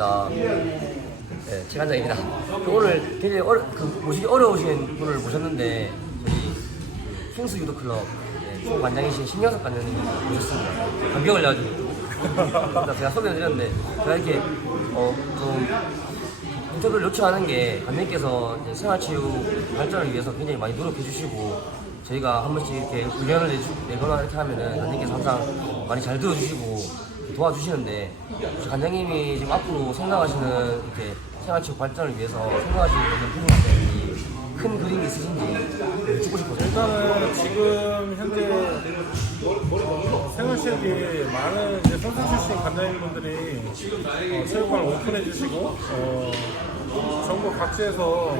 네, 최관장입니다. 오늘 굉장히 모시기 어려우신 분을 모셨는데 저희 킹스 유도클럽 총관장이신 신영석 관장님이 모셨습니다. 감기 걸려가지고 제가 소개를 드렸는데 제가 이렇게 좀 인터뷰를 요청하는 게 관장님께서 생활체육 발전을 위해서 굉장히 많이 노력해 주시고 저희가 한 번씩 이렇게 의견을 내거나 이렇게 하면은 관장님께서 항상 많이 잘 들어주시고 도와주시는데 관장님이 지금 앞으로 생각하시는 이렇게 생활체육 발전을 위해서 생각하시는 부분이 큰 그림이 있으신지 듣고 싶어요. 일단은 지금 현재 생활체육이 많은 이제 선수 출신 관장님분들이 체육관을 오픈해 주시고 전국 각지에서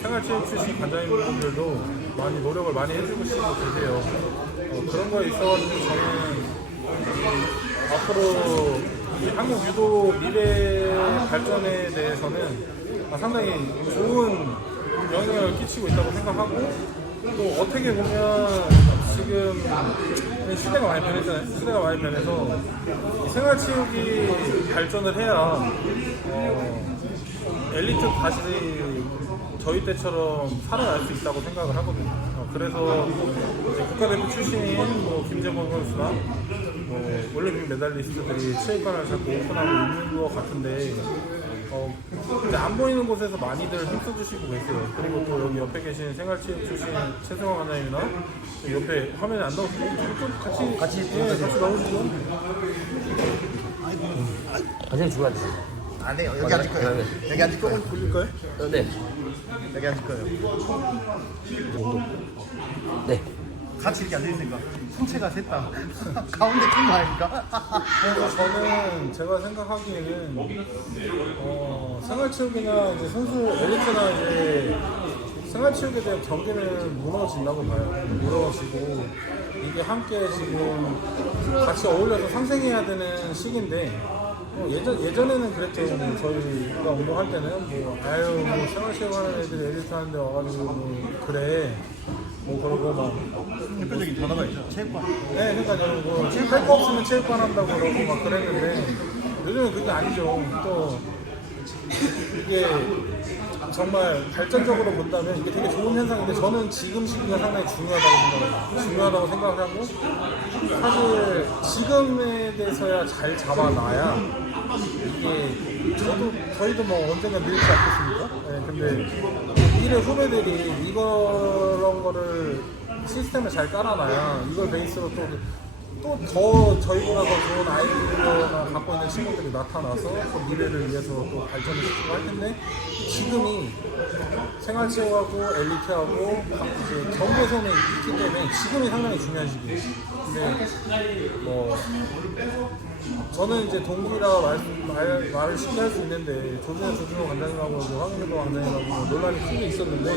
생활체육 출신 관장님분들도 많이 노력을 많이 해주고 계세요. 그런 거에 있어가지고 저는 앞으로 이 한국 유도 미래 발전에 대해서는 상당히 좋은 영향을 끼치고 있다고 생각하고, 또 어떻게 보면 지금 시대가 많이 변했잖아요. 시대가 많이 변해서 생활체육이 발전을 해야 엘리트 다시 저희 때처럼 살아날 수 있다고 생각을 하거든요. 그래서 이제 국가대표 출신인 김재범 선수나 올림픽 메달리스트들이 체육관을 자꾸 오픈하고 있는 것 같은데 근데 안 보이는 곳에서 많이들 힘써주시고 계세요. 그리고 또 여기 옆에 계신 생활체육 출신 최승환 관장님이나 옆에 화면에 안 나오시고 같이 나오시죠. 관장님 중요하지. 안 해요. 여기 앉을 거예요. 여기 앉을 거예요. 보일 거예요? 네. 여기 앉을 거예요. 네. 같이 이렇게 앉아있으니까 상체가 셋다 가운데 낀 거 아닙니까? 그래서 저는 제가 생각하기에는 생활체육이나 이제 선수 엘리트나 이제 생활체육에 대한 경기는 무너진다고 봐요. 무너지고 이게 함께 지금 같이 어울려서 상생해야 되는 시기인데 예전에는 그랬죠. 저희가 운동할 때는 생활체육 하는 애들이 엘리트 하는데 와가지고 그래 그러고 대표적인 변화가 있죠. 체육관. 네, 그러니까요. 할 거 없으면 체육관 한다고 그러고 그랬는데 요즘은 그게 아니죠. 또 이게 정말 발전적으로 본다면 이게 되게 좋은 현상인데 저는 지금 시기가 상당히 중요하다고 생각하고 사실 지금에 대해서야 잘 잡아놔야 이게 저희도 언젠가 늘지 않겠습니까? 네, 근데 미래 후배들이 이런 거를 시스템을 잘 깔아놔야 이걸 베이스로 또 더 저희보다 더 좋은 아이디어나 갖고 있는 친구들이 나타나서 그 미래를 위해서 또 발전을 시키고 할 텐데 지금이 생활체육하고 엘리트하고 이제 경계선에 있기 때문에 지금이 상당히 중요한 시기예요. 근데 저는 이제 동기라 말을 쉽게 할 수 있는데 조준호 관장님하고 황민호 관장님하고 논란이 크게 있었는데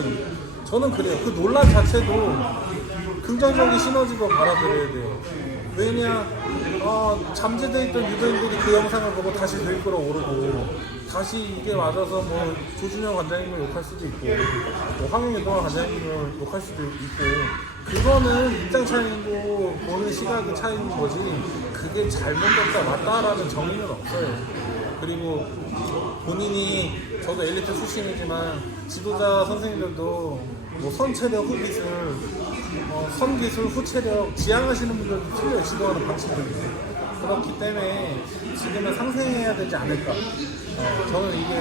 저는 그래요. 그 논란 자체도 긍정적인 시너지로 받아들여야 돼요. 왜냐, 잠재되어 있던 유도인들이 그 영상을 보고 다시 들끓어 오르고 다시 이게 맞아서 조준영 관장님을 욕할 수도 있고 황민호 관장님을 욕할 수도 있고 그거는 입장 차이고 보는 시각의 차이인 거지 그게 잘못됐다 맞다라는 정의는 없어요. 그리고 본인이 저도 엘리트 출신이지만 지도자 선생님들도 선체력, 후기술, 선기술, 후체력 지향하시는 분들도 틀려요. 지도하는 방식들이. 그렇기 때문에 지금은 상생해야 되지 않을까. 저는 이게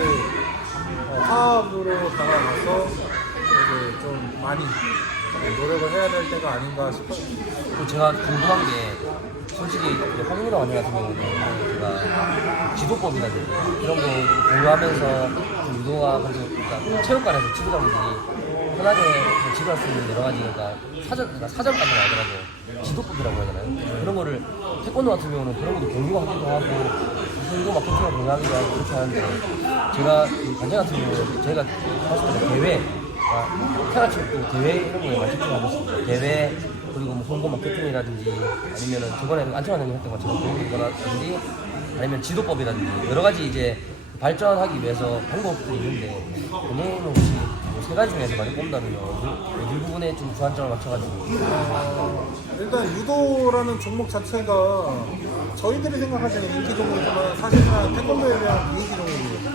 화합으로 다가가서 이제 좀 많이 노력을 해야 될 때가 아닌가 싶어요. 그리고 제가 궁금한 게 솔직히 황민호 관장 같은 경우는 제가 지도법이라든지 이런 거 공유하면서 유도와 그러니까 체육관에서 지도자분들이 편하게 지도할 수 있는 여러 가지 사전까지는 아니더라도 지도법이라고 하잖아요. 그런 거를 태권도 같은 경우는 그런 것도 공유하기도 하고 그리고 마케팅을 공유하기도 하고 그렇게 하는데 제가 관장 같은 경우는 저희가 봤을 때 대회 생활체육도 대회 이런 거에 많이 집중하고 있습니다. 대회 그리고 홍보 마케팅이라든지 아니면은 저번에 안청환장님 했던 것처럼 공부라든지 아니면 지도법이라든지 여러 가지 이제 발전하기 위해서 방법들이 있는데 본인은 혹시 세 가지 중에서 많이 뽑는다면요. 어디 부분에 좀 주안점을 맞춰가지고. 일단 유도라는 종목 자체가 저희들이 생각하기에는 인기 종목이지만 사실상 태권도에 대한 비인기 종목이에요.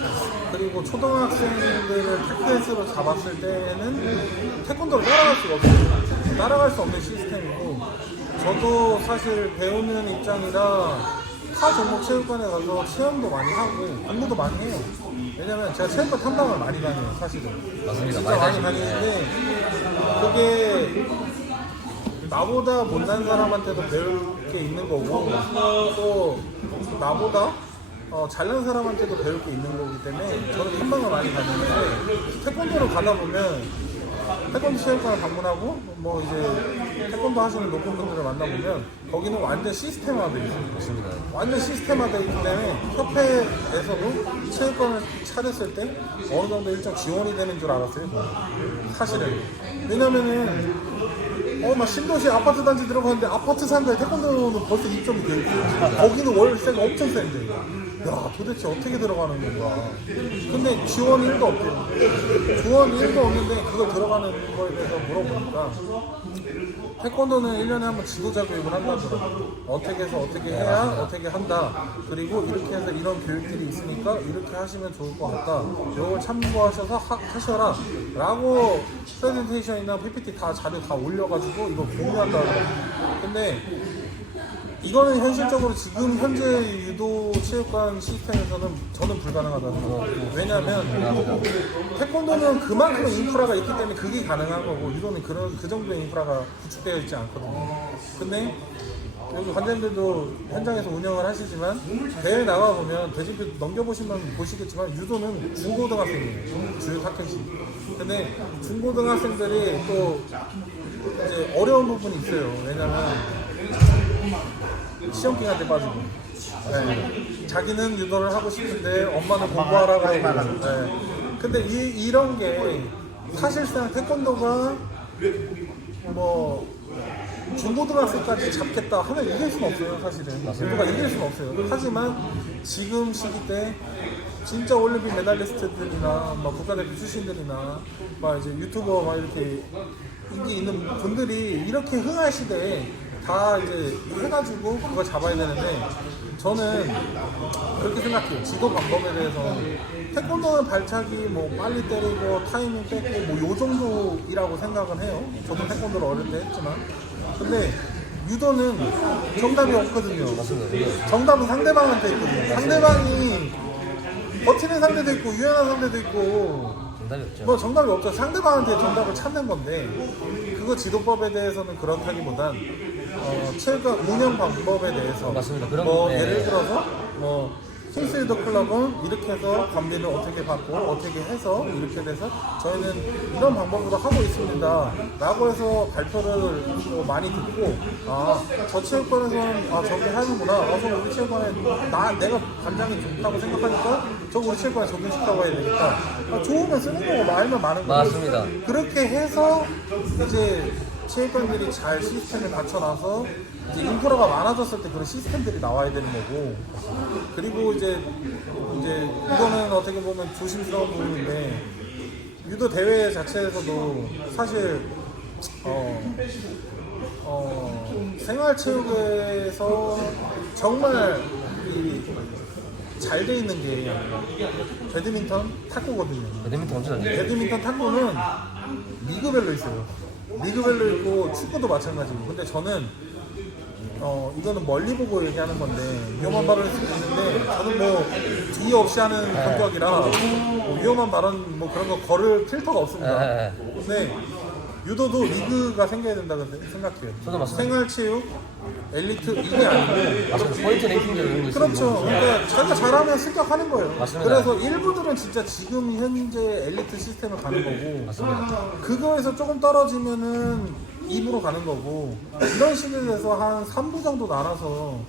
그리고 초등학생들을 태클스로 잡았을 때는 태권도를 따라갈 수가 없어요. 따라갈 수 없는 시스템이고, 저도 사실 배우는 입장이라 타 종목 체육관에 가서 체험도 많이 하고 공부도 많이 해요. 왜냐면 제가 체육관 탐방을 많이 다녀요, 사실은. 맞습니다. 진짜 많이 다니시네. 다니는데 그게 나보다 못난 사람한테도 배울 게 있는 거고, 또 나보다 잘난 사람한테도 배울 게 있는 거기 때문에 저는 탐방을 많이 다니는데, 태권도를 가다 보면 태권도 체육관을 방문하고 뭐 이제 태권도 하시는 높은 분들을 만나보면 거기는 완전 시스템화되어 있습니다. 맞습니다. 완전 시스템화되어 있기 때문에 협회에서도 체육관을 차렸을 때 어느 정도 일정 지원이 되는 줄 알았어요. 사실은. 왜냐면은 막 신도시 아파트 단지 들어가는데 아파트 상가에 태권도는 벌써 입점이 되어 있고 거기는 월세가 엄청 센데, 야 도대체 어떻게 들어가는 건가. 근데 지원 1도 없대요. 지원 1도 없는데 그걸 들어가는 거에 대해서 물어보니까 태권도는 1년에 한 번 지도자 교육을 한다더라고요. 어떻게 해서 어떻게 해야 어떻게 한다. 그리고 이렇게 해서 이런 교육들이 있으니까 이렇게 하시면 좋을 것 같다. 이걸 참고하셔서 하셔라. 라고 프레젠테이션이나 PPT 다 자료 다 올려가지고 이거 공유한다 그러더라고요. 근데 이거는 현실적으로 지금 현재 유도 체육관 시스템에서는 저는 불가능하다고 생각해요. 왜냐하면 태권도는 그만큼의 인프라가 있기 때문에 그게 가능한 거고, 유도는 그 정도의 인프라가 구축되어 있지 않거든요. 근데 여기 관장님들도 현장에서 운영을 하시지만 대회 나가보면 대진표 넘겨보시면 보시겠지만 유도는 중고등학생이에요. 주요 학교씩. 근데 중고등학생들이 또 이제 어려운 부분이 있어요. 왜냐면 시험 기간 때 빠지고, 네. 자기는 유도를 하고 싶은데 엄마는 공부하라고 하고, 네. 근데 이런 게 사실상 태권도가 뭐 중고등학생까지 잡겠다 하면 이길 수는 없어요. 사실은 유도가 이길 수는 없어요. 하지만 지금 시기 때 진짜 올림픽 메달리스트들이나 막 국가대표 출신들이나 막 이제 유튜버 막 이렇게 인기 있는 분들이 이렇게 흥할 시대에 다 이제 해가지고 그걸 잡아야 되는데, 저는 그렇게 생각해요. 지도 방법에 대해서 태권도는 발차기 뭐 빨리 때리고 타이밍 뺏고 뭐 요 정도이라고 생각은 해요. 저도 태권도를 어릴 때 했지만. 근데 유도는 정답이 없거든요. 맞습니다. 정답은 상대방한테 있거든요. 상대방이 버티는 상대도 있고 유연한 상대도 있고 정답이 없죠. 뭐 정답이 없죠. 상대방한테 정답을 찾는 건데, 그거 지도법에 대해서는 그렇다기보단 체육관 운영 방법에 대해서 맞습니다. 그런 뭐 네. 예를 들어서 뭐 킹스유도 클럽은 이렇게 해서 관비를 어떻게 받고 어떻게 해서 이렇게 돼서 저희는 이런 방법으로 하고 있습니다 라고 해서 발표를 많이 듣고, 저 체육관에서는 저기 하는구나, 저 우리 체육관에 내가 관장이 좋다고 생각하니까 저 우리 체육관에 적용시키라고 해야 되겠다. 좋으면 쓰는 거고 말면 많은 거고. 맞습니다. 그렇게 해서 이제 체육관들이 잘 시스템을 갖춰놔서 이제 인프라가 많아졌을 때 그런 시스템들이 나와야 되는 거고, 그리고 이제 이거는 어떻게 보면 조심스러운 부분인데, 유도 대회 자체에서도 사실 생활체육에서 정말 잘 돼 있는 게 배드민턴, 탁구거든요. 배드민턴 엄청 잘 돼요. 배드민턴, 탁구는 리그별로 있어요. 리그별로 있고 축구도 마찬가지고. 근데 저는 이거는 멀리 보고 얘기하는 건데 위험한 발언일 수도 있는데, 저는 뭐 뒤 없이 하는 성격이라 뭐 위험한 발언 뭐 그런 거 걸을 필터가 없습니다. 근데 유도도 리그가 생겨야 된다고 생각해요. 저도 맞습니다. 생활체육, 엘리트 이게 아니고. 맞습니다. 포인트 랭킹들 이런 거 있으면 그렇죠. 너무 좋아요. 그러니까 자기가 잘하면 승격하는 거예요. 맞습니다. 그래서 일부들은 진짜 지금 현재 엘리트 시스템을 가는 거고, 맞습니다. 그거에서 조금 떨어지면은 2부로 가는 거고, 이런 식으로 해서 한 3부 정도 나눠서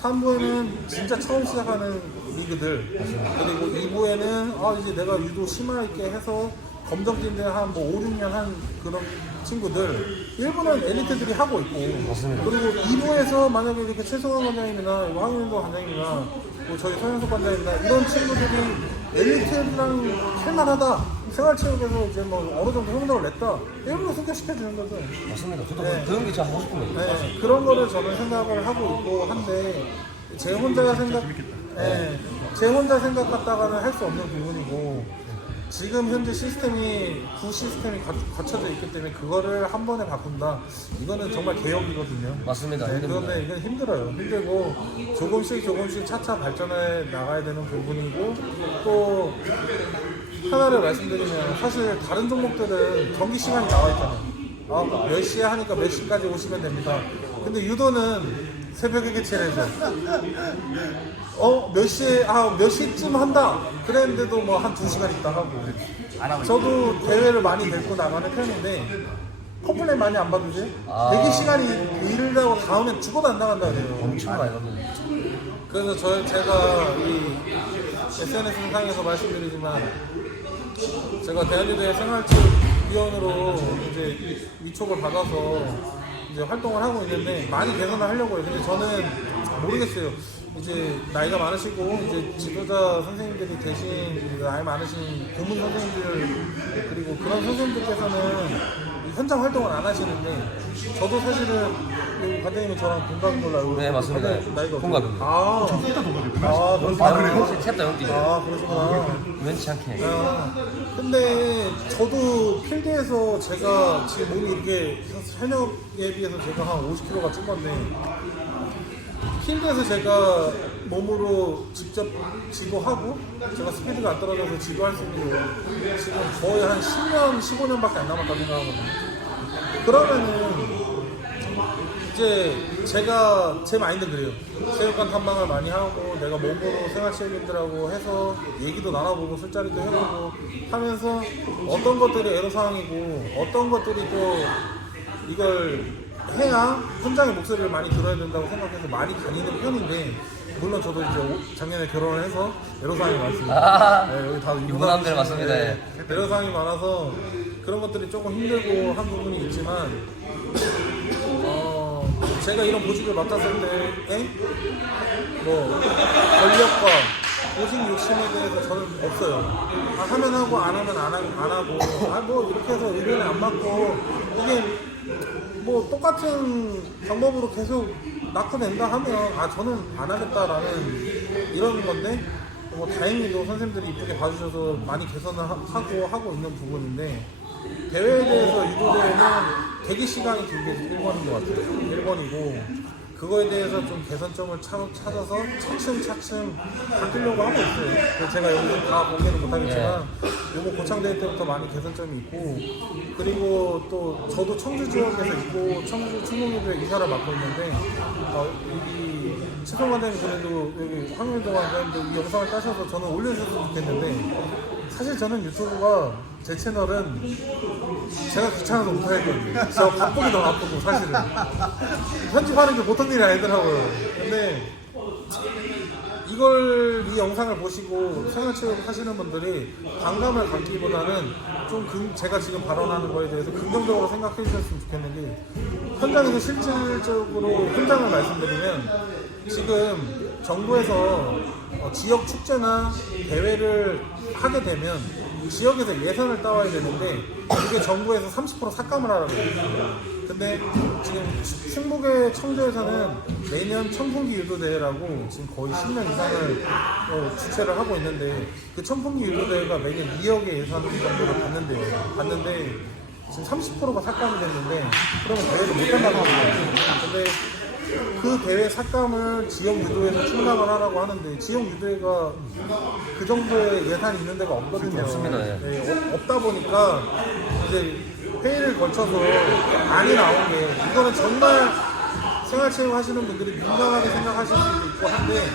3부에는 진짜 처음 시작하는 리그들, 그리고 2부에는 이제 내가 유도 심화 있게 해서 검정 뛴데 한 뭐 5, 6년 한 그런 친구들, 1부는 엘리트들이 하고 있고, 맞습니다. 그리고 2부에서 만약에 이렇게 최승환 관장님이나 황윤도 관장님이나 뭐 저희 서현석 관장님이나 이런 친구들이 엘리트랑 할만하다. 생활체육에서 이제 뭐 어느 정도 성적을 냈다. 일부러 소개시켜주는 거죠. 맞습니다. 저도 네. 그런 게 제가 하고 싶은 거예요. 네, 그런 거를 저는 생각을 하고 있고 한데 제 혼자 생각, 네, 제 혼자 생각 같다가는 할 수 없는 부분이고 지금 현재 시스템이 구 시스템이 갖춰져 있기 때문에 그거를 한 번에 바꾼다. 이거는 정말 개혁이거든요. 맞습니다. 네, 힘듭니다. 그런데 이건 힘들어요. 힘들고 조금씩 차차 발전해 나가야 되는 부분이고 또 하나를 말씀드리면 사실 다른 종목들은 경기 시간이 나와 있잖아요. 몇 시에 하니까 몇 시까지 오시면 됩니다. 근데 유도는 새벽에 개최를 해서 몇 시쯤 한다 그랬는데도 뭐 한 2시간 있다 하고 저도 대회를 많이 데리고 나가는 편인데 컴플레인 많이 안 받으세요? 대기 시간이 길다고 다음엔 죽어도 안 나간다 그래요. 엄청 많이 가면 그래서 제가 이 SNS 상에서 말씀드리지만 제가 대한유대 생활체육위원으로 이제 위촉을 받아서 이제 활동을 하고 있는데 많이 개선을 하려고요. 근데 저는 모르겠어요. 이제 나이가 많으시고 이제 지도자 선생님들이 대신 나이 많으신 고문 선생님들 그리고 그런 선생님들께서는 현장 활동을 안 하시는데 저도 사실은 그 관장님은 저랑 동갑인 걸로 알고 네, 맞습니다. 관장님 나이가 동갑입니다. 진짜 동갑이구나. 그래요? 셋다 연기죠. 그러시구나. 우연치 않게. 근데 저도 필드에서 제가 지금 몸이 이렇게 현역에 비해서 제가 한 50kg가 찐 건데 필드에서 제가 몸으로 직접 지도하고 제가 스피드가 안 떨어져서 지도할 수 있는 게 지금 거의 한 10년, 15년밖에 안 남았다고 생각하거든요. 그러면은 이제 제가 제 마인드는 그래요. 체육관 탐방을 많이 하고 내가 몸으로 생활체육인들하고 해서 얘기도 나눠보고 술자리도 해보고 하면서 어떤 것들이 애로사항이고 어떤 것들이 또 이걸 해야 현장의 목소리를 많이 들어야 된다고 생각해서 많이 다니는 편인데 물론 저도 이제 작년에 결혼을 해서 애로사항이 많습니다. 네, 여기 다 유부남들 맞습니다. 네, 애로사항이 많아서 그런 것들이 조금 힘들고 한 부분이 있지만 제가 이런 보직을 맡았을 때에 뭐 권력과 보직 욕심에 대해서 저는 없어요. 하면 하고 안 하면 안 하고 뭐 이렇게 해서 의견이 안 맞고 이게 뭐 똑같은 방법으로 계속 낳고 낸다 하면 저는 안 하겠다라는 이런 건데 뭐 다행히도 선생님들이 이쁘게 봐주셔서 많이 개선을 하고 있는 부분인데 대회에 대해서 유도대회는 대기 시간이 긴 게 1번인 것 같아요. 1번이고 그거에 대해서 좀 개선점을 찾아서 차츰 바뀌려고 하고 있어요. 그래서 제가 여기서 다 공개는 못하겠지만 요번 고창대회 때부터 많이 개선점이 있고 그리고 또 저도 청주 지역에서 있고 청주 충북유도에 이사를 맡고 있는데 여기 최성 관장님 그래도 여기 황민도 관장님도 이 영상을 따셔서 저는 올려주셨으면 좋겠는데 사실 저는 유튜브가 제 채널은 제가 귀찮아서 못하겠거든요. 저 바쁘기 더 바쁘고 사실은 편집하는 게 보통 일이 아니더라고요. 근데 이 영상을 보시고 생활체육 하시는 분들이 반감을 갖기보다는 좀 제가 지금 발언하는 거에 대해서 긍정적으로 생각해 주셨으면 좋겠는 게 현장에서 실질적으로 현장을 말씀드리면 지금 정부에서 지역 축제나 대회를 하게 되면 지역에서 예산을 따와야 되는데 그게 정부에서 30% 삭감을 하라고 해요. 근데 지금 충북의 청주에서는 매년 청풍기 유도대회라고 지금 거의 10년 이상을 주최를 하고 있는데 그 청풍기 유도대회가 매년 2억의 예산 정도를 받는데 지금 30%가 삭감이 됐는데 그러면 대회를 못한다고 하거든요. 근데 그 대회 삭감을 지역 유도에서 충당을 하라고 하는데 지역 유도회가 그 정도의 예산이 있는 데가 없거든요. 없습니다. 네, 없다 보니까 이제 회의를 거쳐서 안이 나온 게 이거는 정말 생활체육 하시는 분들이 민감하게 생각하실 수도 있고 한데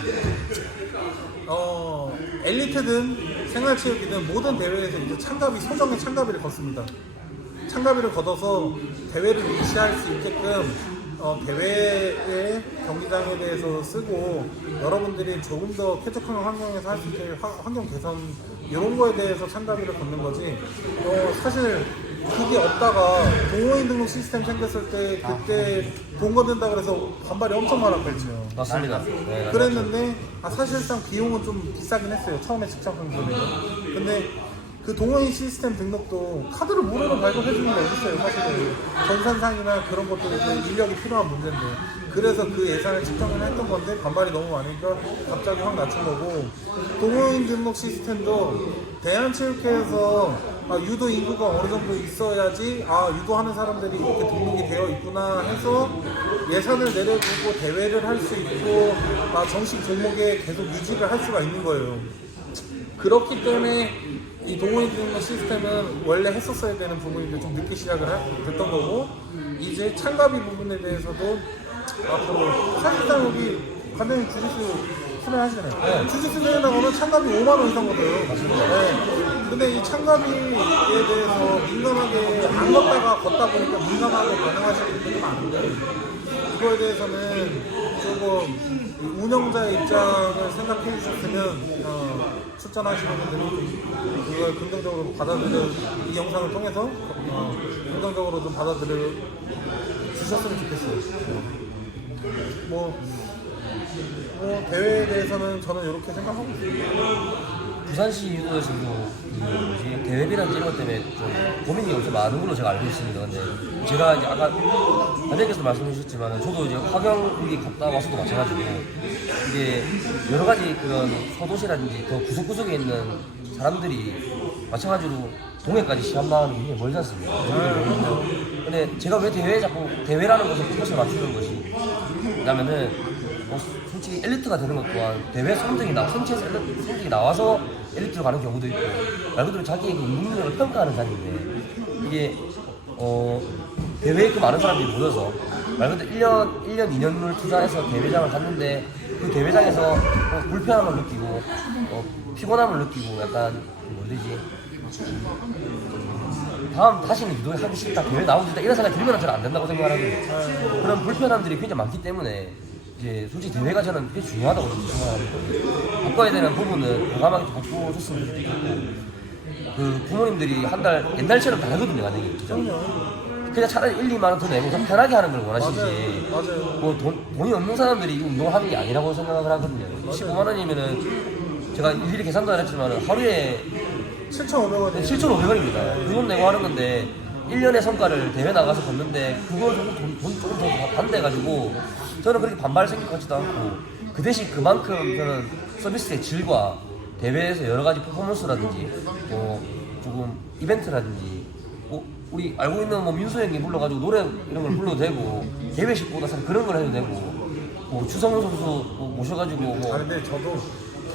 엘리트든 생활체육이든 모든 대회에서 이제 소정의 참가비를 걷습니다. 참가비를 걷어서 대회를 유치할 수 있게끔 대회의 경기장에 대해서 쓰고 여러분들이 조금 더 쾌적한 환경에서 할 수 있게 환경 개선 이런 거에 대해서 참가비를 걷는 거지 사실 그게 없다가 동호인 등록 시스템 생겼을 때 그때 동거된다 그래서 반발이 엄청 많았거든요. 맞습니다. 네, 그랬는데 사실상 비용은 좀 비싸긴 했어요. 처음에 직장분들은. 근데 그 동호인 시스템 등록도 카드를 무료로 발급해주는 게 어딨어요. 사실은 전산상이나 그런 것도 이제 인력이 필요한 문제인데 그래서 그 예산을 측정을 했던 건데 반발이 너무 많으니까 갑자기 확 낮춘 거고 동호인 등록 시스템도 대한체육회에서 유도 인구가 어느 정도 있어야지 유도하는 사람들이 이렇게 등록이 되어 있구나 해서 예산을 내려주고 대회를 할 수 있고 정식 종목에 계속 유지를 할 수가 있는 거예요. 그렇기 때문에 이 동호인 등록 시스템은 원래 했었어야 되는 부분인데 좀 늦게 시작을 됐던 거고 이제 참가비 부분에 대해서도 앞으로 사실상 여기 관장님 주짓수 수련하시잖아요. 주짓수 수련하고는 참가비 5만 원 이상 거든요. 네. 근데 이 참가비에 대해서 민감하게 안 걷다가 걷다 보니까 민감하게 반응하시는 분들이 많은데 그거에 대해서는 조금 운영자의 입장을 생각해 주셨으면 출전하시는 분들이 그걸 긍정적으로 이 영상을 통해서 긍정적으로 좀 받아들여 주셨으면 좋겠어요. 뭐 대회에 대해서는 저는 이렇게 생각하고 있습니다. 부산시 유도에서도 대회비랑 이런 것 때문에 좀 고민이 엄청 많은 걸로 제가 알고 있습니다. 근데 제가 이제 아까 관장님께서 말씀해 주셨지만 저도 이제 화경이 갔다 와서도 마찬가지고 이게 여러 가지 그런 소도시라든지 더 구석구석에 있는 사람들이 마찬가지로 동해까지 시합 나가는 게 굉장히 멀지 않습니까? 근데 제가 왜 대회라는 것을 포커스를 맞추는 것이 왜냐면은 솔직히 엘리트가 되는 것 또한 대회 선체에서 성적이 나와서 엘리트로 가는 경우도 있고 말 그대로 자기의 그 운동 능력을 평가하는 자리인데 이게 대회에 그 많은 사람들이 모여서 말 그대로 1년, 2년을 투자해서 대회장을 갔는데 그 대회장에서 불편함을 느끼고 피곤함을 느끼고 약간 다시는 유도를 하기 싫다, 대회 나오기 싫다 이런 생각이 들면 저는 안 된다고 생각하거든요. 그런 불편함들이 굉장히 많기 때문에 이제 솔직히 대회가 저는 꽤 중요하다고 생각합니다. 바꿔야 되는 부분은 과감하게 좀 바꿔줬으면 좋겠고 그 부모님들이 한 달 옛날처럼 다 하거든요, 만약에 그냥 차라리 1, 2만 원 더 내고 더 편하게 하는 걸 원하시지. 맞아요. 뭐 돈이 없는 사람들이 이 운동을 하는 게 아니라고 생각을 하거든요. 15만 원이면은 제가 일일이 계산도 안 했지만 하루에 7,500원이에요. 7,500원입니다. 그 돈 내고 하는 건데 1년의 성과를 대회 나가서 걷는데 그걸 돈 조금 더 반대해가지고 저는 그렇게 반발 생길 것 같지도 않고 그 대신 그만큼 저는 서비스의 질과 대회에서 여러 가지 퍼포먼스라든지 조금 이벤트라든지 우리 알고 있는 민수 형이 불러가지고 노래 이런 걸 불러도 되고 대회식보다 사실 그런 걸 해도 되고 주성훈 선수 모셔가지고 근데 저도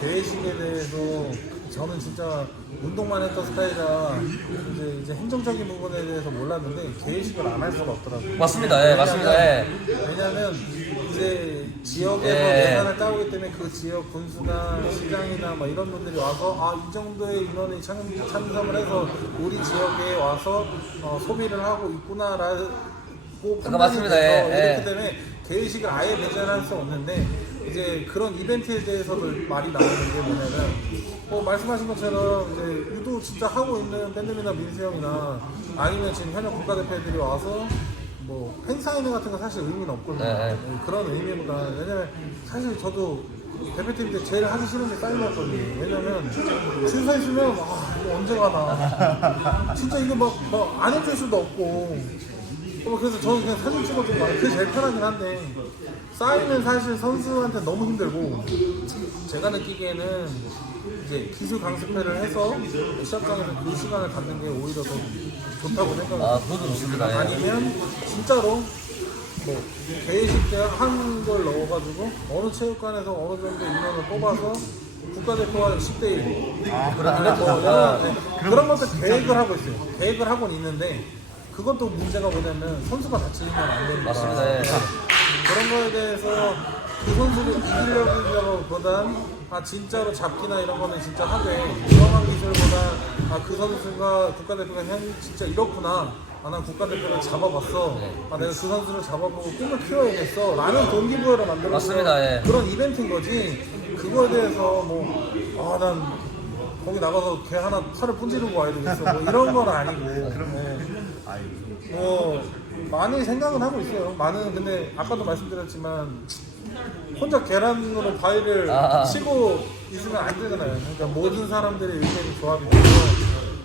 대회식에 대해서 저는 진짜 운동만 했던 스타일이라 이제 행정적인 부분에 대해서 몰랐는데 계획식을 안 할 수가 없더라고요. 맞습니다. 예, 맞습니다. 예. 왜냐하면 이제 지역에서 예산을 따오기 때문에 그 지역 군수나 시장이나 뭐 이런 분들이 와서 이 정도의 인원이 참석을 해서 우리 지역에 와서 소비를 하고 있구나라고 판단이 돼서 이렇기 때문에 계획식을 아예 배제할 수 없는데 이제 그런 이벤트에 대해서도 말이 나오는 게 뭐냐면 말씀하신 것처럼 이제 유도 진짜 하고 있는 밴드이나 민수 형이나 아니면 지금 현역 국가대표들이 와서 팬사인회 같은 거 사실 의미는 없거든요. 그런 의미보다 왜냐면 사실 저도 대표팀 때 제일 하기 싫은 게 사인회였거든요. 왜냐면 줄 서 있으면 이거 언제 가나 진짜 이거 막 안 해줄 수도 없고 그래서 저는 그냥 사진 찍어주고 그게 제일 편하긴 한데 사인은 사실 선수한테 너무 힘들고 제가 느끼기에는 이제 기술 강습회를 해서 시합장에서 그 시간을 갖는 게 오히려 더 좋다고 생각합니다. 그것도 좋습니다. 아니면 진짜로 대회식 때 한 걸 넣어가지고 어느 체육관에서 어느 정도 인원을 뽑아서 국가대표와 10대 1 그런 것들 계획을 하고 있어요. 계획을 하고는 있는데 그것도 문제가 뭐냐면 선수가 다치면 안 되니까. 맞습니다. 그런 거에 대해서 그 선수를 이기려기보단 진짜로 잡기나 이런 거는 진짜 하되 유명한 기술보다 그 선수가 국가대표가 진짜 이렇구나. 난 국가대표를 잡아봤어. 내가 그 선수를 잡아보고 꿈을 키워야겠어. 라는 동기부여를 만들어서 맞습니다. 그런 이벤트인 거지. 그거에 대해서 난 거기 나가서 개 하나 팔을 분지르고 와야 되겠어. 뭐 이런 건 아니고. 네. 뭐 많이 생각은 하고 있어요. 많은 근데 아까도 말씀드렸지만 혼자 계란으로 바위를 치고 있으면 안 되잖아요. 그러니까 모든 사람들의 의견이 조합이 돼서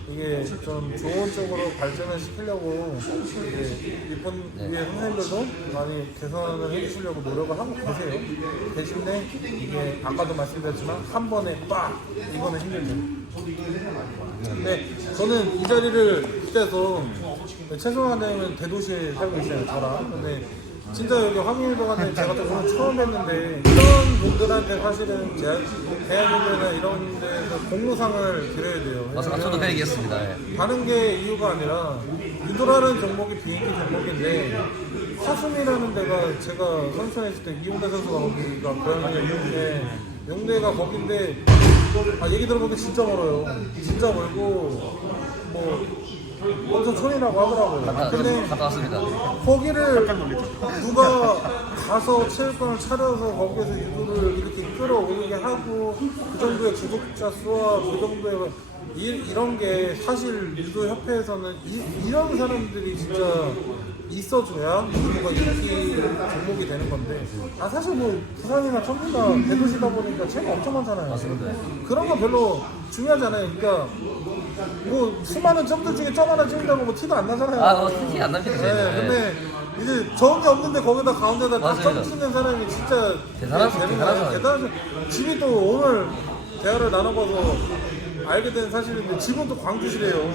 이게 좀 좋은 쪽으로 발전을 시키려고 이제 이번 위에 선생님들도 많이 개선을 해주시려고 노력을 하고 계세요. 대신에 이게 아까도 말씀드렸지만 한 번에 빡 이거는 힘들죠. 근데 저는 이 자리를 그때도 최소한 되면 대도시에 살고 있어요, 저랑. 근데 진짜 여기 황해도관에 제가 또 오늘 처음 뵀는데 이런 분들한테 사실은 대한민국이나 이런 데서 공로상을 드려야 돼요. 맞아, 저도 그 얘기했습니다. 다른 게 이유가 아니라 유도라는 종목이 비행기 종목인데 사슴이라는 데가 제가 선수했을 때 이용대 선수가 거기가 고향이 용대가 거긴데 얘기 들어보니까 진짜 멀어요. 진짜 멀고 뭐 먼저 촌이라고 하더라고요. 근데 갔다 왔습니다. 거기를 누가 가서 체육관을 차려서 거기에서 유도를 이렇게 끌어오르게 하고 그 정도의 구독자 수와 그 정도의 이런 게 사실 유도협회에서는 이런 사람들이 진짜 있어줘야 유도가 인기 종목이 되는 건데 사실 뭐 부산이나 청주가 대도시다 보니까 체가 엄청 많잖아요. 맞습니다. 그런 거 별로 중요하지 않아요. 그러니까 뭐 수많은 점들 중에 점 하나 찍는다고 뭐 티도 안 나잖아요. 티 안 납니다. 네, 근데 이제 적은 게 없는데 거기다 가운데다 점 찍는 사람이 진짜 대단하죠. 집이 또 오늘 대화를 나눠봐서 알게 된 사실인데 집은 또 광주시래요.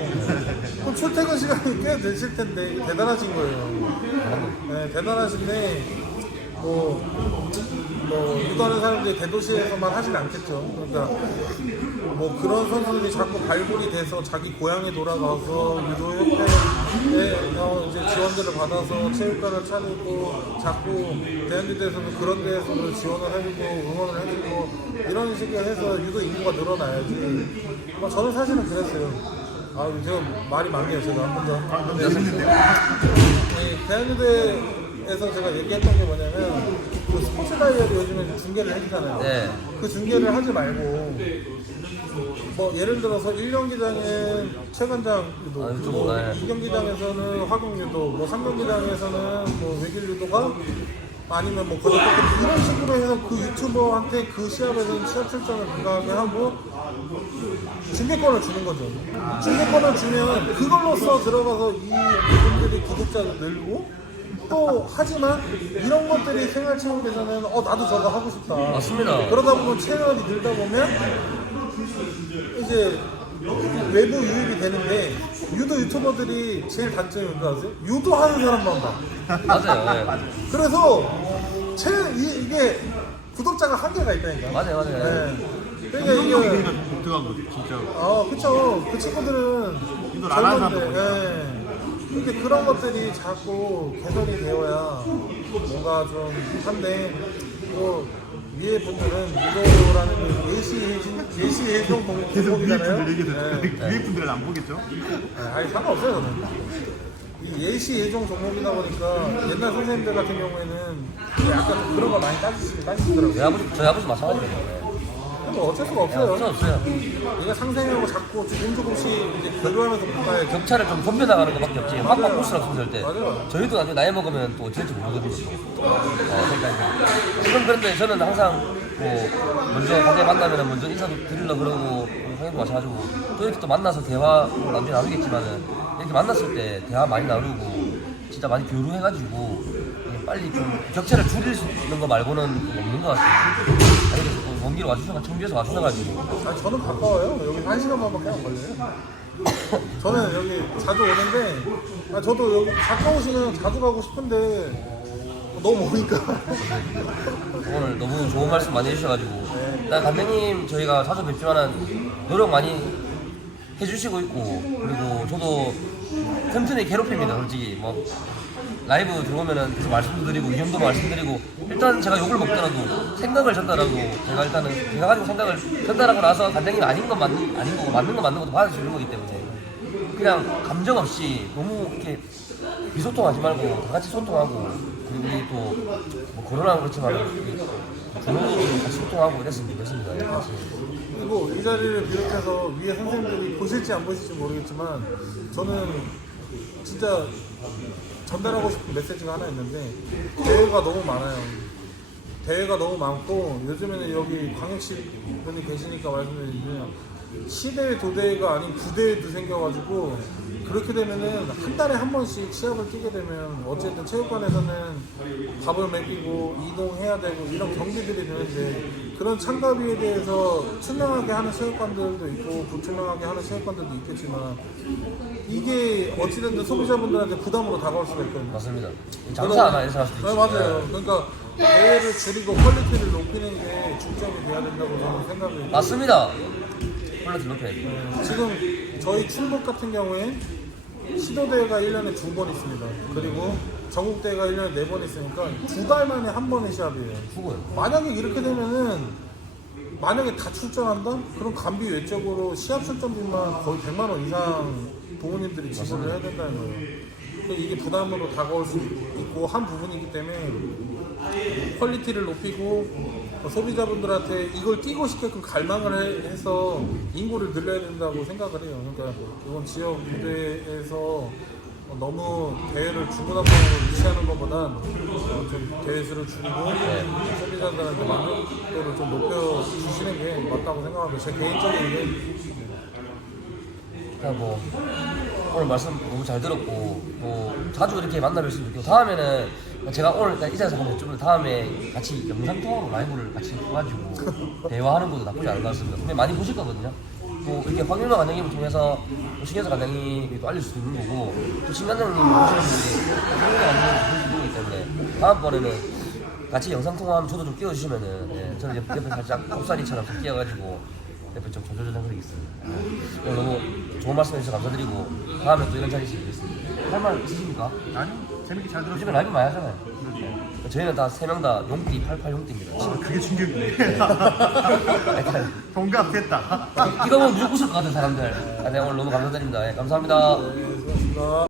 그럼 출퇴근 시간이 꽤 되실 텐데 대단하신 거예요. 네, 대단하신데 뭐 유도하는 사람들이 대도시에서만 하진 않겠죠. 그러니까 뭐 그런 선수들이 자꾸 발굴이 돼서 자기 고향에 돌아가서 유도협회에 이제 지원들을 받아서 체육관을 차리고 자꾸 대한민국에서는 그런 데에서도 지원을 해주고 응원을 해주고 이런 식으로 해서 유도 인구가 늘어나야지. 저는 사실은 그랬어요. 제가 말이 많네요. 제가 한 번 더. 대한민국에서 제가 얘기했던 게 뭐냐면 그 스포츠 다이어리 요즘에 중계를 해주잖아요. 네. 그 중계를 하지 말고 뭐 예를 들어서 1경기장은 최관장 유도, 뭐 2경기장에서는 화공 유도, 뭐 3경기장에서는 뭐 외길 유도가 아니면 뭐 거듭 이런 식으로 해서 그 유튜버한테 그 시합에서는 시합 출전을 불가하게 하고 중계권을 주는 거죠. 중계권을 주면 그걸로써 들어가서 이분들이 구독자도 늘고 또 하지만 이런 것들이 생활체육에서는 나도 저거 하고 싶다. 맞습니다. 그러다 보면 체력이 늘다 보면 이제 외부 유입이 되는데 유도 유튜버들이 제일 단점이 뭔지 아세요? 유도하는 사람만 봐. 맞아요. 네. 그래서 이게 구독자가 한계가 있다니까. 맞아요. 네. 그러니까 이게 독특한 거지 진짜. 그쵸. 그 친구들은 유도를 안 하는 사람도 젊은데, 근데 그런 것들이 자꾸 개선이 되어야 뭔가 좀 한데 또 위에 분들은 유도라는 게 예시 예종 계속 위에 동목이잖아요. 분들 얘기해서 위에 분들은 안 보겠죠? 아니 상관없어요 저는. 이 예시 예종 종목이다 보니까 옛날 선생님들 같은 경우에는 약간 그런 거 많이 따지시더라고요. 저희 아버지 마찬가지예요. 뭐 어쩔 수가 없어요. 없어요. 얘가 상생하고 자꾸 조금씩 이제 교류하면서 바꿔야지. 격차를 좀 좁혀 나가는 것밖에 없지. 확확 부스럭 없을 때. 맞아요. 저희도 나중에 나이 먹으면 또 어쩔지 모르거든요. 그러니까 지금 그런데 저는 항상 뭐 먼저 가게 만나면 먼저 인사도 드리려 그러고 형님도 마찬가지고 또 이렇게 또 만나서 대화 나중에 나누겠지만은 이렇게 만났을 때 대화 많이 나누고 진짜 많이 교류해가지고 빨리 좀 격차를 줄일 수 있는 거 말고는 없는 것 같아요. 그래서 먼 길 와주셔서 청주에서 와주셔가지고. 저는 가까워요. 여기 1시간 반밖에 안 걸려요. 저는 여기 자주 오는데 저도 여기 가까우시면 자주 가고 싶은데 너무 오니까. 오늘 너무 좋은 말씀 많이 해주셔가지고 일단 감독님 저희가 자주 뵙지만은 노력 많이 해주시고 있고 그리고 저도 틈틈이 괴롭힙니다 솔직히 뭐 라이브 들어오면은 계속 말씀도 드리고 위험도 말씀드리고 일단 제가 욕을 먹더라도 생각을 전달하고 제가 일단은 제가 가지고 생각을 전달하고 나서 단장님이 아닌 건 아닌 거고 맞는 건 맞는 것도 받아주는 거기 때문에 그냥 감정 없이 너무 이렇게 비소통하지 말고 다 같이 소통하고 그리고 우리 또뭐 코로나는 그렇지만 부모님도 같이 소통하고 이랬으면 좋겠습니다. 그리고 이 자리를 비롯해서 위에 선생님들이 보실지 안 보실지 모르겠지만 저는 진짜 전달하고 싶은 메시지가 하나 있는데 대회가 너무 많아요. 대회가 너무 많고 요즘에는 여기 광역시 분이 계시니까 말씀드리면 시대회 도대회가 아닌 구대회도 생겨가지고 그렇게 되면은 한 달에 한 번씩 시합을 뛰게 되면 어쨌든 체육관에서는 밥을 먹이고 이동해야 되고 이런 경기들이 되는데 그런 참가비에 대해서 투명하게 하는 체육관들도 있고 불투명하게 하는 체육관들도 있겠지만 이게 어찌됐든 소비자분들한테 부담으로 다가올 수가 있거든요. 맞습니다. 장사 하나 인사할 수도 있지. 네, 맞아요. 그러니까 대회를 줄이고 퀄리티를 높이는 게 중점이 돼야 된다고 저는 생각을 해요. 맞습니다. 퀄리티 높여야지. 지금 저희 충북 같은 경우에 시도대회가 1년에 2번 있습니다. 그리고 전국대회가 1년에 4번 있으니까 2달 만에 한 번의 시합이에요. 죽어요. 만약에 이렇게 되면은 만약에 다 출전한다? 그럼 감비 외적으로 시합 출전비만 거의 100만 원 이상 부모님들이 지불을 해야 된다는 거예요. 그래서 이게 부담으로 다가올 수 있고 한 부분이기 때문에 퀄리티를 높이고 소비자분들한테 이걸 뛰고 싶게끔 갈망을 해서 인구를 늘려야 된다고 생각을 해요. 그러니까 이번 지역 무대에서 너무 대회를 중구난방으로 유지하는 것보단 좀 대회 수를 줄이고 소비자들한테 만족도를 좀 높여주시는 게 맞다고 생각하고 제 개인적인 의견입니다. 그냥 뭐 오늘 말씀 너무 잘 들었고 뭐 자주 이렇게 만나뵐 수 있고 다음에는 제가 오늘 일단 이 자리에서 한번 좀 다음에 같이 영상 통화로 라이브를 같이 해가지고 대화하는 것도 나쁘지 않은 것 같습니다. 근데 많이 보실 거거든요. 뭐 이렇게 황윤호 관장님을 통해서 신경사 관장님이 또 알릴 수도 있는 거고 또 신관장님 보시는 분들이 황윤호 관장님을 볼 수도 있기 때문에 다음번에는 같이 영상 통화하면 저도 좀 끼워주시면은 예, 저는 옆에 살짝 kop사리처럼 좀 끼워가지고 옆에 좀 조조조정 그리겠습니다. 오늘 너무 좋은 말씀 해주셔서 감사드리고 다음에 또 이런 자리에서 뵙겠습니다. 할 말 있으십니까? 아니 재밌게 잘 요즘에 들었어요. 라이브 많이 하잖아요. 저희는 다 3명 다 용띠 88 용띠입니다. 아, 그게 충격이네. 약간 동갑됐다. 이거 보면 무조건 웃을 것 같은 사람들. 아, 네, 오늘 너무 감사드립니다. 예, 감사합니다. 네, 수고하셨습니다.